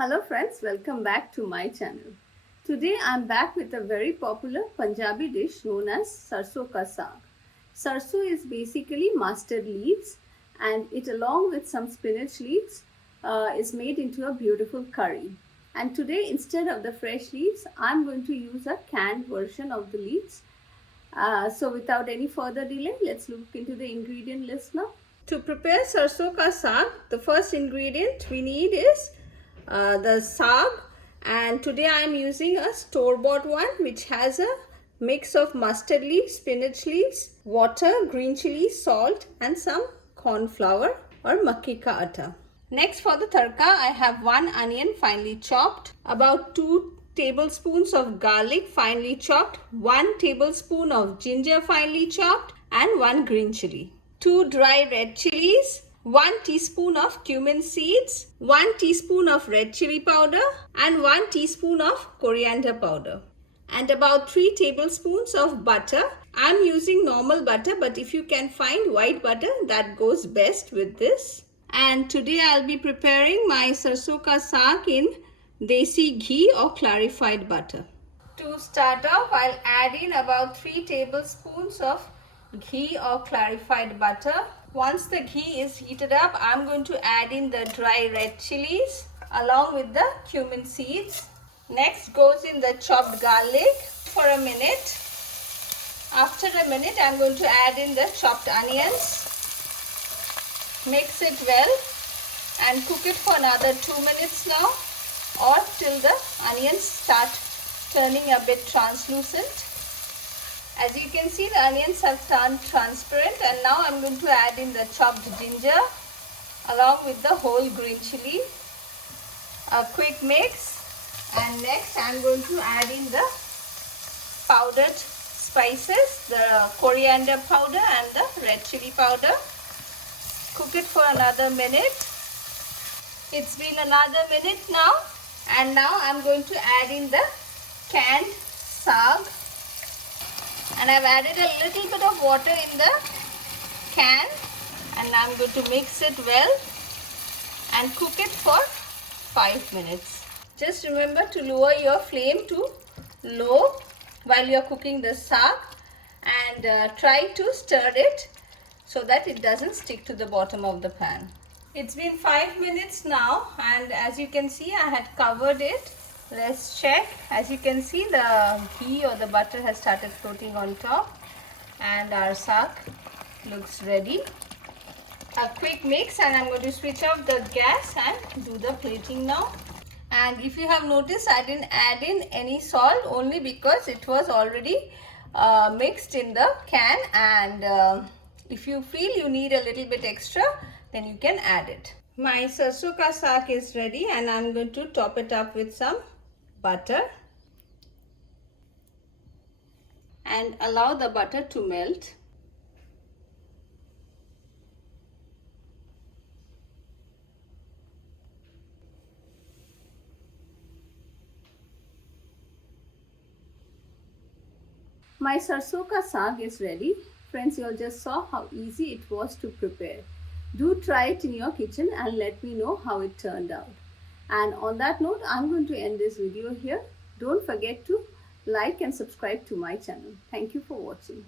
Hello friends, welcome back to my channel. Today I'm back with a very popular Punjabi dish known as Sarson Ka Saag. Sarso is basically mustard leaves and it along with some spinach leaves is made into a beautiful curry. And today instead of the fresh leaves, I'm going to use a canned version of the leaves. So without any further delay, let's look into the ingredient list now. To prepare Sarson Ka Saag, the first ingredient we need is the saag, and today I am using a store-bought one which has a mix of mustard leaves, spinach leaves, water, green chili, salt and some corn flour or makki ka atta. Next for the tadka, I have 1 onion finely chopped, about 2 tablespoons of garlic finely chopped, 1 tablespoon of ginger finely chopped and 1 green chili, 2 dry red chilies, 1 teaspoon of cumin seeds, 1 teaspoon of red chili powder and 1 teaspoon of coriander powder, and about 3 tablespoons of butter. I am using normal butter, but if you can find white butter, that goes best with this. And today I'll be preparing my Sarson Ka Saag in desi ghee or clarified butter. To start off, I'll add in about 3 tablespoons of ghee or clarified butter. Once the ghee is heated up, I'm going to add in the dry red chilies along with the cumin seeds. Next goes in the chopped garlic for a minute. After a minute, I'm going to add in the chopped onions. Mix it well and cook it for another 2 minutes now, or till the onions start turning a bit translucent. As you can see, the onions have turned transparent, and now I'm going to add in the chopped ginger along with the whole green chili. A quick mix, and next I'm going to add in the powdered spices, the coriander powder and the red chili powder. Cook it for another minute. It's been another minute now, and now I'm going to add in the canned saag. And I've added a little bit of water in the can, and I'm going to mix it well and cook it for 5 minutes. Just remember to lower your flame to low while you're cooking the saag, and try to stir it so that it doesn't stick to the bottom of the pan. It's been 5 minutes now, and as you can see, I had covered it. Let's check. As you can see, the ghee or the butter has started floating on top, and our saag looks ready. A quick mix, and I'm going to switch off the gas and do the plating now. And if you have noticed, I didn't add in any salt, only because it was already mixed in the can, and if you feel you need a little bit extra, then you can add it. My Sarson Ka Saag is ready, and I'm going to top it up with some butter and allow the butter to melt. My Sarson Ka Saag is ready. Friends, you all just saw how easy it was to prepare. Do try it in your kitchen and let me know how it turned out. And on that note, I'm going to end this video here. Don't forget to like and subscribe to my channel. Thank you for watching.